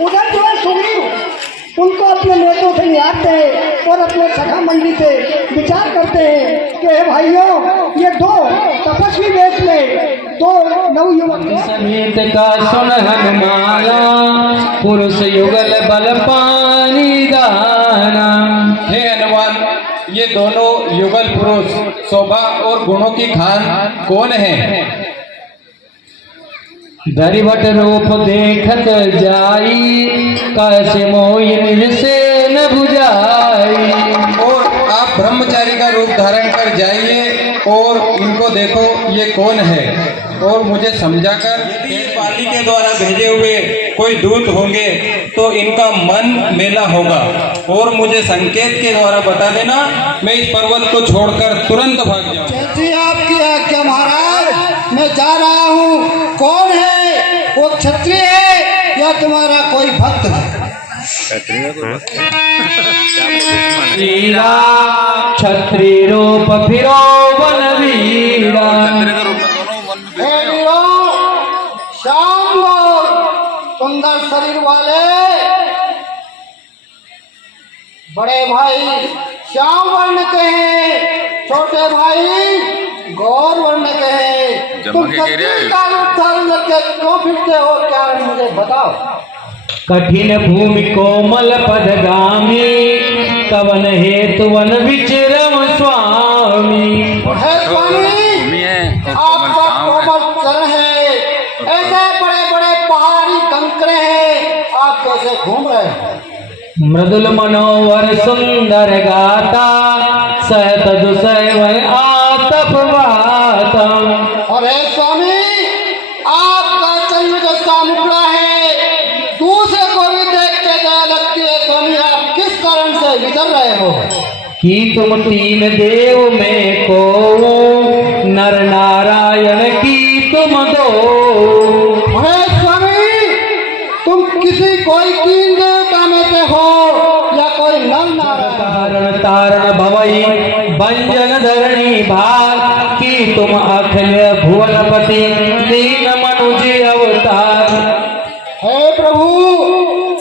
उधर जो है सुग्रीव उनको अपने नेतों से निहारते हैं और अपने सखा मंडली से विचार करते हैं कि हे भाइयों, ये दो तपस्वी वेश में दो नवयुवक समेत का सुन हनुमाना, पुरुष युगल बल पानी दाना। हे हनुमान, ये दोनों युगल पुरुष शोभा और गुणों की खान कौन है? दरिवट रूप देखत जाई, कैसे मोहि निज से न बुझाई। और आप ब्रह्मचारी का रूप धारण कर जाइए और इनको देखो ये कौन है, और मुझे समझाकर पाली के द्वारा भेजे हुए कोई दूत होंगे तो इनका मन मेला होगा, और मुझे संकेत के द्वारा बता देना, मैं इस पर्वत को छोड़कर तुरंत भाग जाऊं। जी आपकी आज्ञा महाराज, मैं जा रहा हूँ। कौन है वो? क्षत्रिय है या तुम्हारा कोई भक्त है? वीरा क्षत्रिय रूप फिरो बलवीरा। श्याम और सुंदर शरीर वाले बड़े भाई श्याम वर्ण के हैं, छोटे भाई गौर वर्ण के हैं। तुम क्षत्रिय का रूप धारण करके क्यों फिरते हो? क्या मुझे बताओ। कठिन भूमि कोमल पदगामी, कवन हेतु वन विचरम स्वामी। हे स्वामी, आपका कोमल चरण है, ऐसे बड़े बड़े पहाड़ी कंकरे हैं, आप कैसे घूम रहे हैं? मृदुल मनोवर सुंदर गाता, सहत दुसैव आतप वाता। और हे स्वामी, आपका चंद्र जैसा मुखड़ा है, दूसरे को भी देख के दया लगती है। स्वामी, आप किस कारण से विचर रहे हो? कि तुम तीन देव में को, नर नारायण की तुम दो। हे स्वामी, तुम किसी कोई तीन देवता में से हो या कोई नर नारायण? कारण तारण भवई भंजन धरणी भाग, की तुम अखिल भुवनपति दीन मनुज अवतार। हे प्रभु,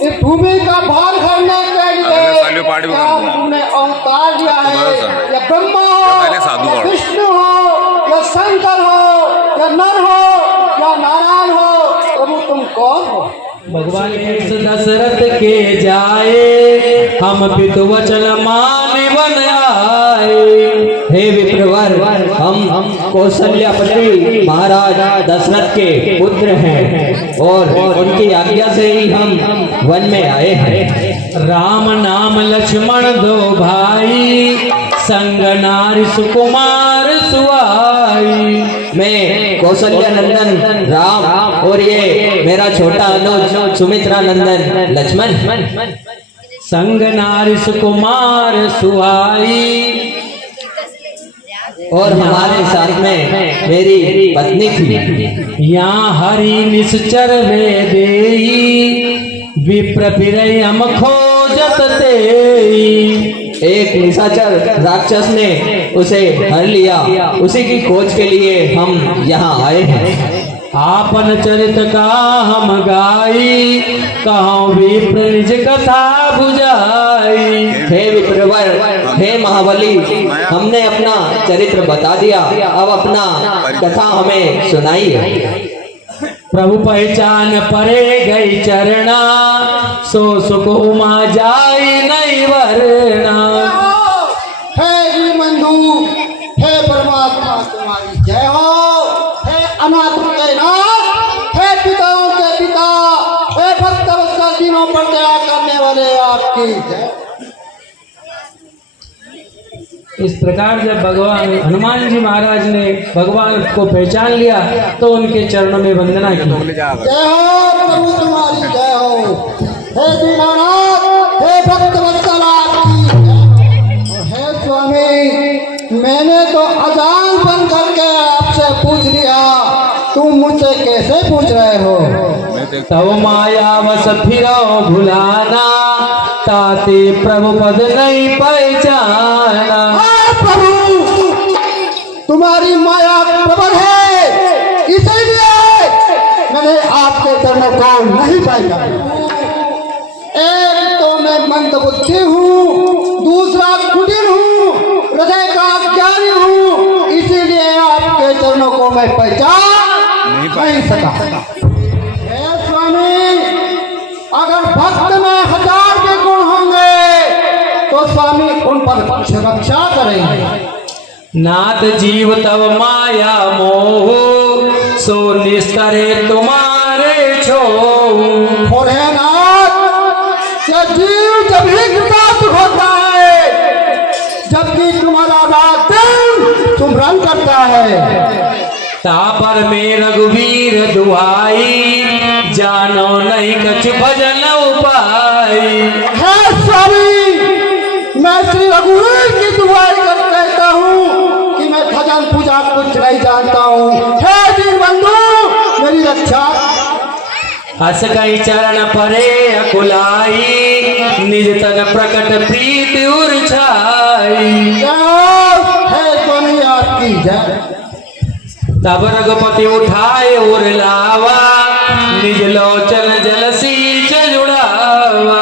इस भूमि का भार करने के लिए क्या तुमने अवतार लिया है? या ब्रह्मा हो या विष्णु हो या शंकर हो या नर हो या नारायण हो, प्रभु तुम कौन हो? भगवान दशरथ के जाए, हम पितु वचन मान बन आए। हे विप्रवर, हम कौशल्यापति महाराज दशरथ के पुत्र हैं, और उनकी आज्ञा से ही हम वन में आए हैं। राम नाम लक्ष्मण दो भाई, संग नारी सुकुमार सुआई। मैं कौशल्या नंदन राम, और ये मेरा छोटा अनुज सुमित्रा नंदन लक्ष्मण, संग नारी सुकुमार सुआई। और हमारे साथ में मेरी पत्नी थी। यहाँ हरि निश्चर वे देई, विप्र फिरई हम खोजत तेई। एक निशाचर राक्षस ने उसे हर लिया, उसी की खोज के लिए हम यहाँ आए हैं। आपन चरित का हम गाई, कहाँ विप्र निज कथा बुझाई। हे विप्रवर, हे महाबली, हमने अपना चरित्र बता दिया, अब अपना कथा हमें सुनाइए। प्रभु पहचान परे गई चरणा, सो सुख उमा जाई नहीं वरना। हे जीवबंधु, हे परमात्मा तुम्हारी जय हो। हे अनाथ के नाथ, हे पिताओं के पिता, हे भक्तवत्सल दिनों पर दया करने वाले आपकी जय। इस प्रकार जब भगवान हनुमान जी महाराज ने भगवान को पहचान लिया तो उनके चरणों में वंदना की। जय हो प्रभु तुम्हारी जय हो। हे दीनानाथ, हे भक्तवत्सल आपकी जय। हे स्वामी, मैंने तो अजान बन करके आपसे पूछ लिया, तुम मुझसे कैसे पूछ रहे हो? तब माया बस फिरो भुलाना, ताते प्रभु पद नहीं पहचाना। प्रभु, तुम्हारी माया प्रबल है, इसीलिए मैंने आपके चरणों को नहीं पाया। मंद बुद्धि हूँ, दूसरा कुटिल हूँ, हृदय का ज्ञानी हूँ, इसीलिए आपके चरणों को मैं पहचान नहीं सका। हे स्वामी, अगर भक्त में 1000 के गुण होंगे तो स्वामी उन पर रक्षा करेंगे। नाथ जीव तव माया मोह, सो निस्तरे तुम्हारे छो। और है नाथ, ये जीव जब ही कृतार्थ होता है जबकि तुम्हारा रात दिन सुमरन करता है। तापर में रघुवीर दुआई, जानो नहीं कछ भजन उपाय। है स्वामी, मैं श्री रघुवीर की दुआई कर कहता हूँ कि मैं भजन पूजा कुछ नहीं जानता हूँ। हे दीनबंधु, मेरी रक्षा। हस कई चरण परे अकुलाई, निज तन प्रकट प्रीति उर्छाई। है स्वामी आपकी जय। तब रघुपति उठाए उर लावा, निज लोचन जल सींच जुड़ावा।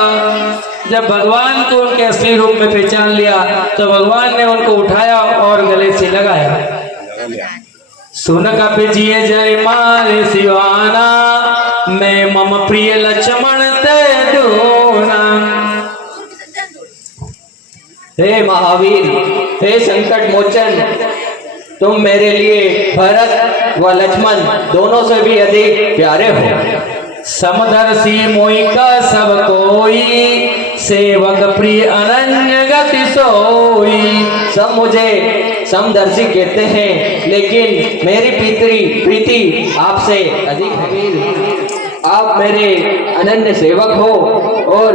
जब भगवान को उनके असली रूप में पहचान लिया तो भगवान ने उनको उठाया और गले से लगाया। सुन कपि जिय जय मारे सिवाना, मैं मम प्रिय लक्ष्मण ते दूना। हे महावीर, हे संकट मोचन, तुम मेरे लिए भरत व लक्ष्मण दोनों से भी अधिक प्यारे हो। समदर्शी मोई का सब कोई, सेवक प्रिय अनन्य गति सोई। सब मुझे समदर्शी कहते हैं, लेकिन मेरी प्रीति आपसे अधिक है। आप मेरे अनन्य सेवक हो और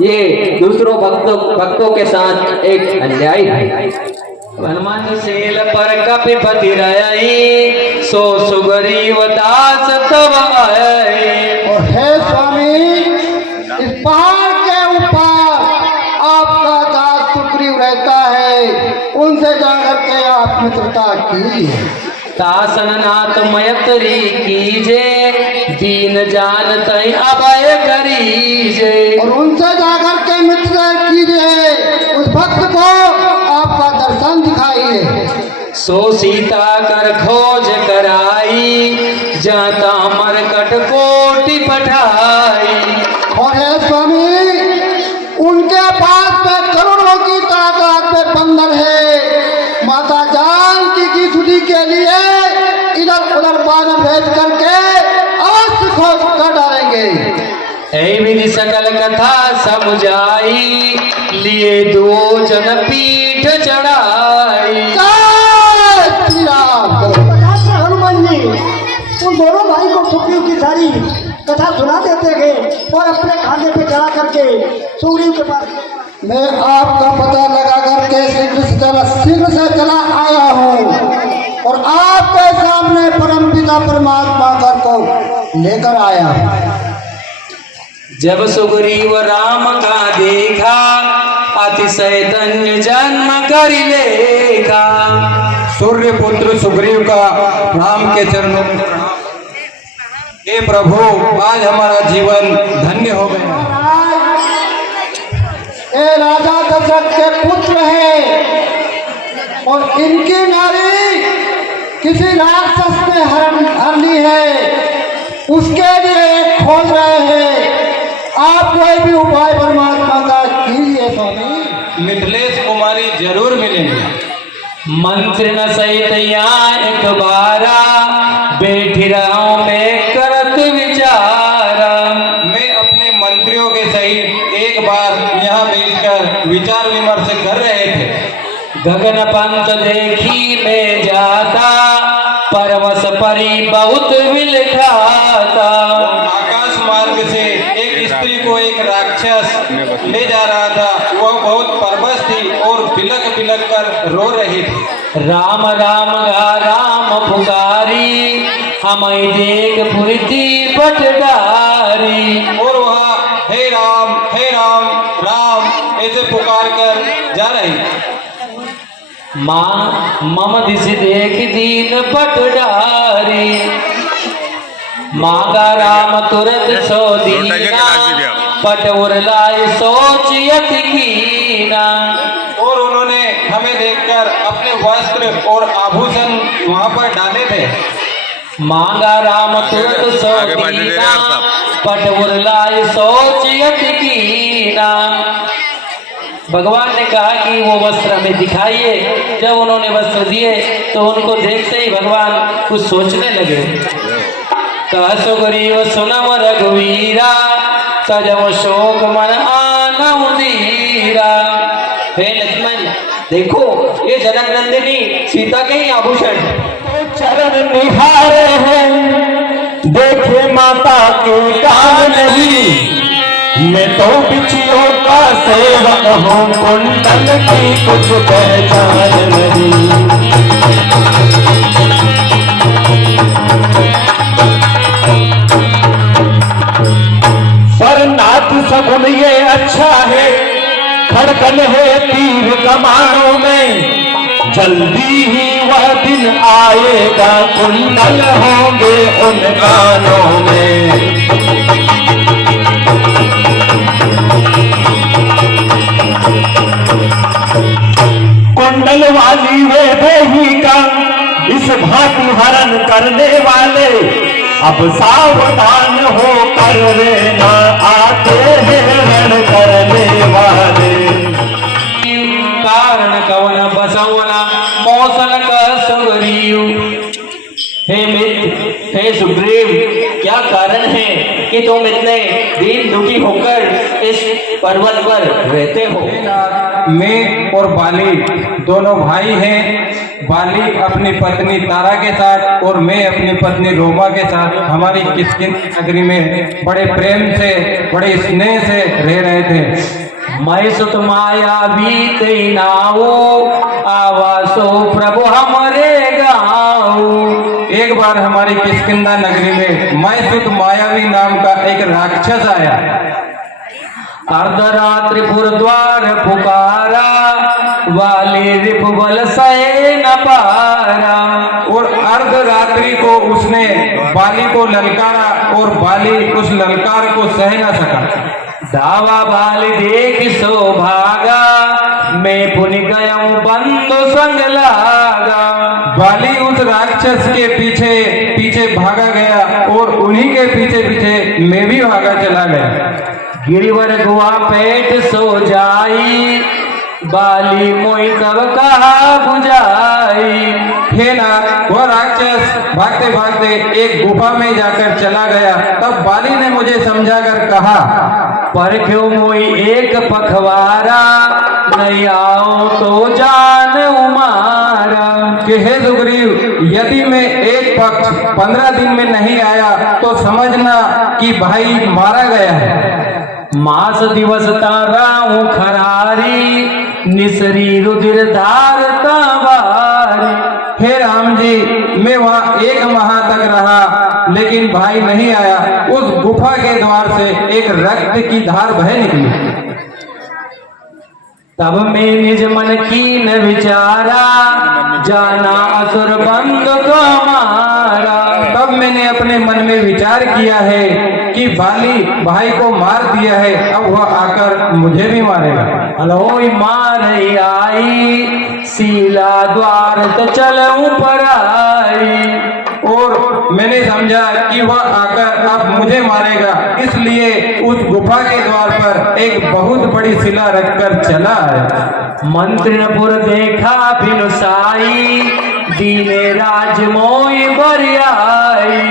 ये दूसरों भक्तों के साथ एक अन्याय है। हनुमान सेल पर कपिपति रही, सो सुग्रीव दास तब आए। और हे स्वामी, इस पहाड़ के ऊपर आपका दास सुग्रीव रहता है, उनसे जाकर के आप मित्रता की। तासन नाथ मयतरी कीजे, दीन जान तय अभय करीजे। और उनसे जाकर के मित्र कीजिए, उस भक्त को आपका दर्शन दिखाइए। सो सीता कर खोज कराई, जाता मरकट कोटि पठाई। और हे स्वामी, उनके पास में करोड़ों की तादाद में बंदर है। माता जानकी की स्तुति के लिए इधर उधर बानर भेज करके अवश्य खोज कर डालेंगे। ऐ विधि सकल कथा समझाई, लिए दो जन पीठ चढ़ाई। जय श्री राम। हनुमान जी उन दोनों भाई को सुग्रीव की सारी कथा सुना देते गए और अपने खाने पे चढ़ा करके सुग्रीव के पास। मैं आपका पता लगा करके शीघ्र से चला आया हूँ और आपके सामने परम पिता परमात्मा कर को लेकर आया। जब सुग्रीव राम का देखा, अतिशय धन्य जन्म कर लेखा। सूर्य पुत्र सुग्रीव का राम के चरणों में प्रणाम। हे प्रभु, आज हमारा जीवन धन्य हो गया। ये राजा दशरथ के पुत्र हैं और इनकी नारी किसी राक्षस ने हर ली है, उसके लिए खोज रहे हैं। आप कोई भी उपाय परमात्मा का कीजिए स्वामी। मिथिलेश कुमारी जरूर मिलेंगे। मंत्र न सहित यहाँ एक बारा, बैठी रहा मैं करत विचारा। मैं अपने मंत्रियों के सहित एक बार यहाँ बैठकर विचार विमर्श कर रहे थे। गगन पंत देखी मैं जाता, परवश परी बहुत विलखाता। आकाश मार्ग से एक स्त्री को एक राक्षस ले जा रहा था। वह बहुत परवश थी और बिलक बिलक कर रो रही थी। राम राम गा राम पुकारी, हमें देख फुर्ती पटदारी। और वह हे राम राम ऐसे पुकार कर जा रही। माँ मम दिश देख दीन पटदारी, मांगा राम तुरंत सो दीना, पट उरलाए सोचियत कीना। और उन्होंने हमें देखकर अपने वस्त्र और आभूषण वहां पर डाले थे। मांगा राम तुरत सो दीना, पट उरलाए सोचियत कीना। भगवान ने कहा कि वो वस्त्र हमें दिखाइए। जब उन्होंने वस्त्र दिए तो उनको देखते ही भगवान कुछ सोचने लगे। कह सुग्रीव सुनम रघुवीरा, सजम शोक मन आनहु धीरा। हे लक्ष्मण देखो, ये जनक नंदिनी सीता के ही आभूषण चरण निहारे हैं, देखे माता के काम नहीं। मैं तो बिछियों का सेवक हूँ, कुंडल की कुछ पहचान नहीं। पर नाथ सगुन ये अच्छा है, खड़कन है तीर कमानों में। जल्दी ही वह दिन आएगा, कुंडल होंगे उन कानों में। कुंडल वाली वे देही का इस भांति हरण करने वाले, अब सावधान हो कर रहना, आते हैं रण करने वाले। कारण कवन बसवना मौसल का सुग्रीव। हे मित्र, हे सुग्रीव, क्या कारण है कि तुम इतने दीन दुखी होकर इस पर्वत पर रहते हो? मैं और बाली दोनों भाई हैं। बाली अपनी पत्नी तारा के साथ और मैं अपनी पत्नी रोमा के साथ हमारी किष्किंधा नगरी में बड़े प्रेम से, बड़े स्नेह से रह रहे थे। मैं सुत माया बीत नाओ, आवासो प्रभु हमरे गाँव। एक बार हमारी किष्किंधा नगरी में मैसुत मायावी नाम का एक राक्षस आया। अर्धरात्रि पुरद्वार पुकारा, वाली रिपु बल सहे न पारा। और अर्धरात्रि को उसने बाली को ललकारा और बाली उस ललकार को सह न सका। दावा बाल देख सो भागा, मैं पुन गया बंदो संग लागा। बाली उस राक्षस के पीछे पीछे भागा गया और उन्हीं के पीछे पीछे मैं भी भागा चला गया। गिरिवर गुआ पेट सो जाई, बाली मोई तब कहा बुझाई। हे नाथ, वह राक्षस भागते भागते एक गुफा में जाकर चला गया। तब बाली ने मुझे समझाकर कहा, पर क्यों मोई एक पखवारा, नहीं आओ तो जान उमारा। कि हे सुग्रीव, यदि मैं एक पक्ष 15 दिन में नहीं आया तो समझना कि भाई मारा गया है। मास दिवस ताराऊ खरारी, निसरी रुधिर धार तवारी। हे राम जी, मैं वहाँ 1 माह तक रहा लेकिन भाई नहीं आया। उस गुफा के द्वार से एक रक्त की धार बह निकली। तब मैं निज मन की न विचारा, जाना असुर बंद को मारा। तब मैंने अपने मन में विचार किया है कि बाली भाई को मार दिया है, अब वह आकर मुझे भी मारेगा। अलोई मार आई, सीला द्वार तो चलूं पर आई। और मैंने समझा कि वह आकर अब मुझे मारेगा, इसलिए उस गुफा के द्वार पर एक बहुत बड़ी शिला रखकर चला आया। मंत्रिपुर देखा भिनुसाई, दीने राज मोई बरियाई।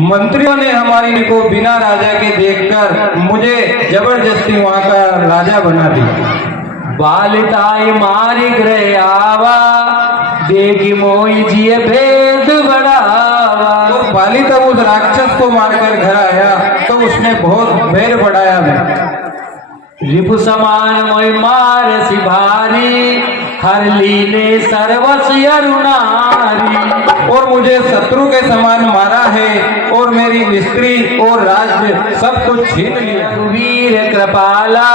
मंत्रियों ने हमारी को बिना राजा के देखकर मुझे जबरदस्ती वहाँ का राजा बना दिया। बालिताई मारी गृह आवा, देखी मोई जिये भेद बढ़ावा। तो बाली तब उस राक्षस को मारकर घर आया तो उसने बहुत भेद बढ़ाया। मैं रिपु समान मोई मार सिभारी, हर लीने सर्वस्व अरुणारी। और मुझे शत्रु के समान मारा है और मेरी स्त्री और राज्य सब कुछ छीन लिया। वीर कृपाला,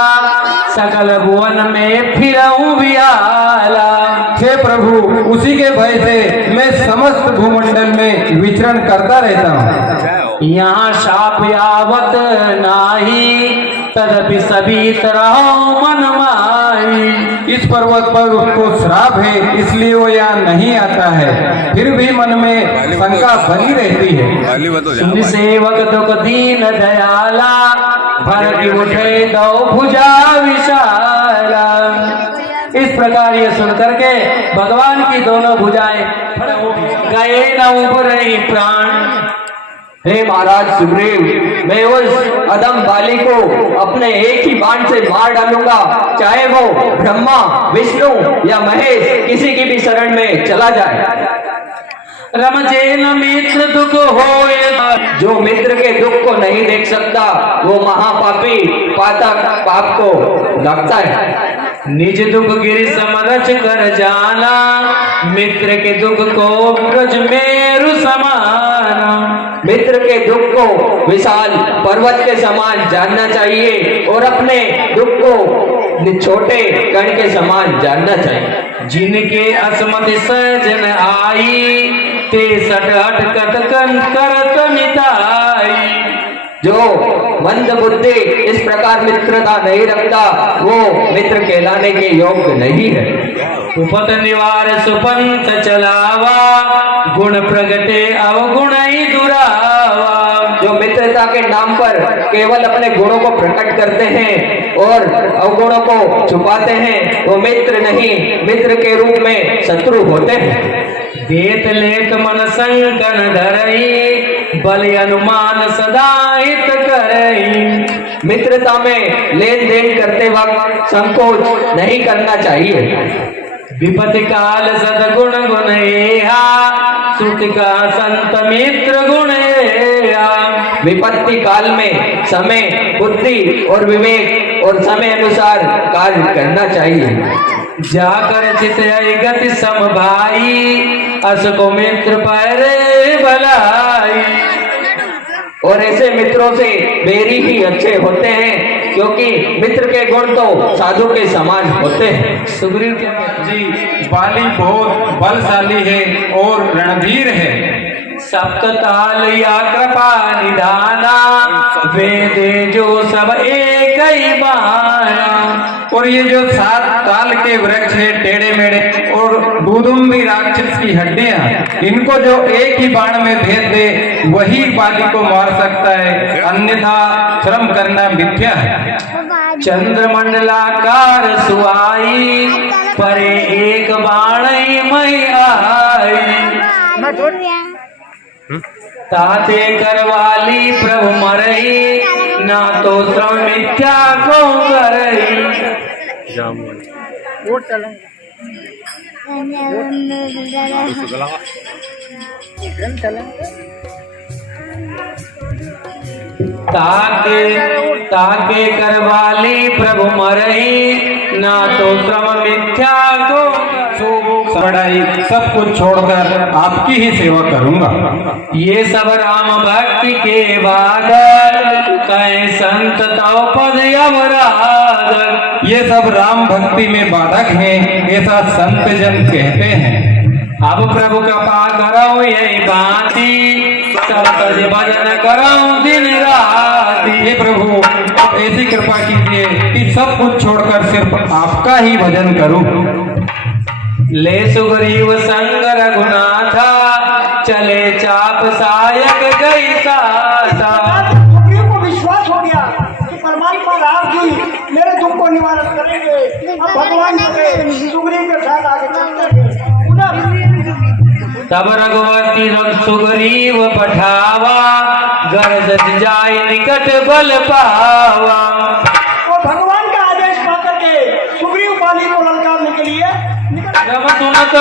सकल भुवन में फिरऊं बियाला। हे प्रभु, उसी के भय से मैं समस्त भूमंडल में विचरण करता रहता हूँ। यहाँ शाप यावत नाही, तदपि सभी तरह मन माई। इस पर्वत पर उसको श्राप है, इसलिए वो यहाँ नहीं आता है, फिर भी मन में शंका बनी रहती है। सुन सेवक दुख दीन दयाला, भर उठे दो भुजा विशाला। इस प्रकार ये सुन करके भगवान की दोनों भुजाएं गए न उभरे प्राण। हे महाराज सुग्रीव, मैं उस अदम बाली को अपने एक ही बाण से मार डालूंगा, चाहे वो ब्रह्मा विष्णु या महेश किसी की भी शरण में चला जाए। रमजे न मित्र दुख होए, जो मित्र के दुख को नहीं देख सकता वो महापापी पातक पाप को लगता है। निज दुख गिर समरच कर जाना, मित्र के दुख को ब्रज मेरु समाना। मित्र के दुख को विशाल पर्वत के समान जानना चाहिए और अपने दुख को छोटे कण के समान जानना चाहिए। जिनके असमति सजन आई, ते सट हट कत करत मिताई। जो मंद बुद्धि इस प्रकार मित्रता नहीं रखता वो मित्र कहलाने के योग्य नहीं है। उपत निवार सुपंथ चलावा, गुण प्रगटे अवगुण ही दुरावा। जो मित्रता के नाम पर केवल अपने गुणों को प्रकट करते हैं और अवगुणों को छुपाते हैं वो मित्र नहीं, मित्र के रूप में शत्रु होते हैं। देत लेत मन संकन धरई, बल अनुमान सदा हित करई। मित्रता में लेन देन करते वक्त संकोच नहीं करना चाहिए। विपत्ति काल सदगुण गुण एहा, सुख का संत मित्र गुण एहा। विपत्ति काल में समय बुद्धि और विवेक और समय अनुसार कार्य करना चाहिए। जाकर चित गति समभाई, अस को मित्र पैरे भलाई। और ऐसे मित्रों से मेरी ही अच्छे होते हैं, क्योंकि मित्र के गुण तो साधु के समान होते हैं। सुग्रीव जी, बाली बहुत बलशाली है और रणधीर है। सप्तताल या कृपा निधाना, वेदे जो सब एक ही बाना। और ये जो 7 ताल के वृक्ष है टेढ़े मेढ़े और दूदुम्बी राक्षस की हड्डियां, इनको जो एक ही बाण में भेद दे वही बाली को मार सकता है, अन्यथा श्रम करना मिथ्या है। चंद्रमंडलाकार सुआई, परे एक बाण मई आई। ताते करवाली प्रभु मरई, ना तो श्रम मिथ्या को करई। ताके करवाली प्रभु मरई, ना तो श्रम मिथ्या को पढ़ाई सब कुछ छोड़कर आपकी ही सेवा करूंगा। ये सब राम भक्ति के बाद, कहे संत तव पद अवराध। ये सब राम भक्ति में बाधक हैं, ऐसा संत जन कहते हैं। अब प्रभु कृपा करो यही बाती, सब तज भजन करो दिन रात। हे प्रभु, आप ऐसी कृपा कीजिए कि सब कुछ छोड़कर सिर्फ आपका ही भजन करूं। ले सुग्रीव संग रघुनाथा, चले चाप सायक गई साथा। सुग्रीव को विश्वास हो गया कि परमात्मा राम जी मेरे दुख को निवारण करेंगे। अब भगवान सुग्रीव के साथ आगे चलते हैं। तब रघुवती सुग्रीव पठावा, गरज जाय निकट बल पावा। और भगवान का आदेश पाकर के सुग्रीव बाली को ललकारने के लिए सुनत